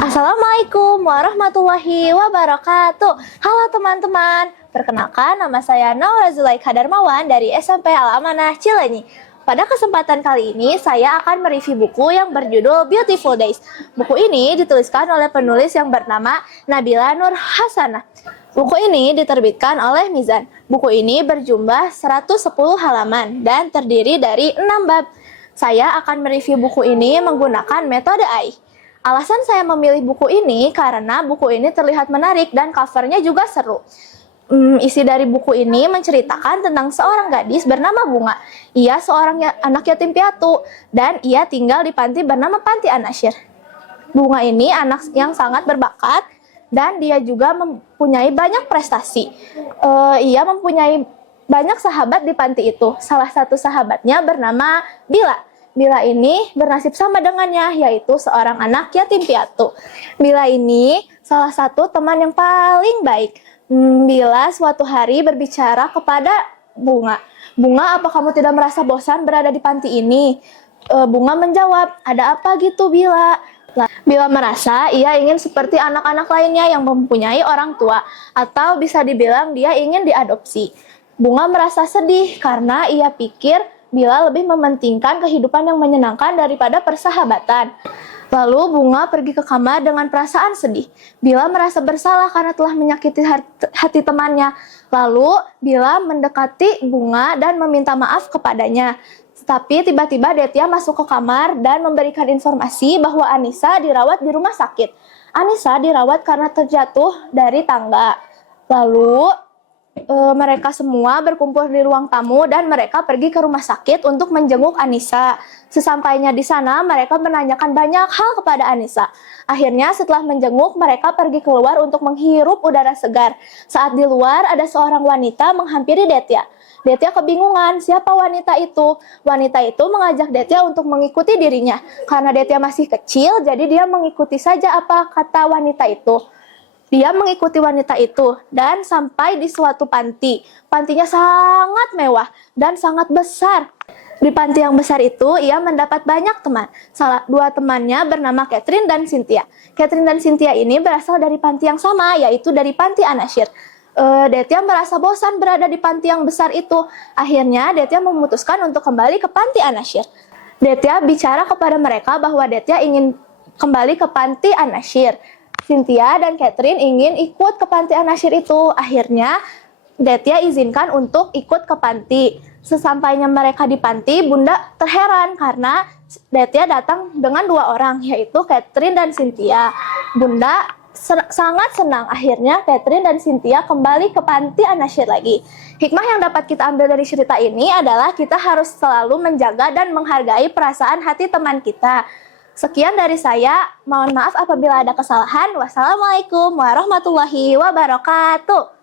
Assalamualaikum warahmatullahi wabarakatuh. Halo teman-teman, perkenalkan nama saya Naura Zulaikha Darmawan dari SMP Al-Amanah Cileunyi. Pada kesempatan kali ini saya akan mereview buku yang berjudul Beautiful Days. Buku ini dituliskan oleh penulis yang bernama Nabila Nur Hasanah. Buku ini diterbitkan oleh Mizan. Buku ini berjumlah 110 halaman dan terdiri dari 6 bab. Saya akan mereview buku ini menggunakan metode AI. Alasan saya memilih buku ini karena buku ini terlihat menarik dan covernya juga seru. Isi dari buku ini menceritakan tentang seorang gadis bernama Bunga. Ia seorang anak yatim piatu dan ia tinggal di panti bernama Panti An-Nasyir. Bunga ini anak yang sangat berbakat dan dia juga mempunyai banyak prestasi. Ia mempunyai banyak sahabat di panti itu. Salah satu sahabatnya bernama Bila. Bila ini bernasib sama dengannya, yaitu seorang anak yatim piatu. Bila ini salah satu teman yang paling baik. Bila suatu hari berbicara kepada Bunga. Bunga, apa kamu tidak merasa bosan berada di panti ini? Bunga menjawab, ada apa gitu Bila? Bila merasa ia ingin seperti anak-anak lainnya yang mempunyai orang tua, atau bisa dibilang dia ingin diadopsi. Bunga merasa sedih karena ia pikir Bila lebih mementingkan kehidupan yang menyenangkan daripada persahabatan. Lalu Bunga pergi ke kamar dengan perasaan sedih. Bila merasa bersalah karena telah menyakiti hati temannya. Lalu Bila mendekati Bunga dan meminta maaf kepadanya. Tapi tiba-tiba Detya masuk ke kamar dan memberikan informasi bahwa Anissa dirawat di rumah sakit. Anissa dirawat karena terjatuh dari tangga. Lalu mereka semua berkumpul di ruang tamu dan mereka pergi ke rumah sakit untuk menjenguk Anissa. Sesampainya di sana, mereka menanyakan banyak hal kepada Anissa. Akhirnya setelah menjenguk, mereka pergi keluar untuk menghirup udara segar. Saat di luar, ada seorang wanita menghampiri Detya. Detya kebingungan, siapa wanita itu? Wanita itu mengajak Detya untuk mengikuti dirinya. Karena Detya masih kecil, jadi dia mengikuti saja apa kata wanita itu. Dia mengikuti wanita itu dan sampai di suatu panti. Pantinya sangat mewah dan sangat besar. Di panti yang besar itu, ia mendapat banyak teman. Dua temannya bernama Catherine dan Cynthia. Catherine dan Cynthia ini berasal dari panti yang sama, yaitu dari Panti An-Nasyir. Detya merasa bosan berada di panti yang besar itu. Akhirnya, Detya memutuskan untuk kembali ke Panti An-Nasyir. Detya bicara kepada mereka bahwa Detya ingin kembali ke Panti An-Nasyir. Cynthia dan Catherine ingin ikut ke Panti An-Nasyir itu. Akhirnya, Detya izinkan untuk ikut ke panti. Sesampainya mereka di panti, Bunda terheran karena Detya datang dengan dua orang, yaitu Catherine dan Cynthia. Bunda sangat senang. Akhirnya, Catherine dan Cynthia kembali ke Panti An-Nasyir lagi. Hikmah yang dapat kita ambil dari cerita ini adalah kita harus selalu menjaga dan menghargai perasaan hati teman kita. Sekian dari saya, mohon maaf apabila ada kesalahan. Wassalamualaikum warahmatullahi wabarakatuh.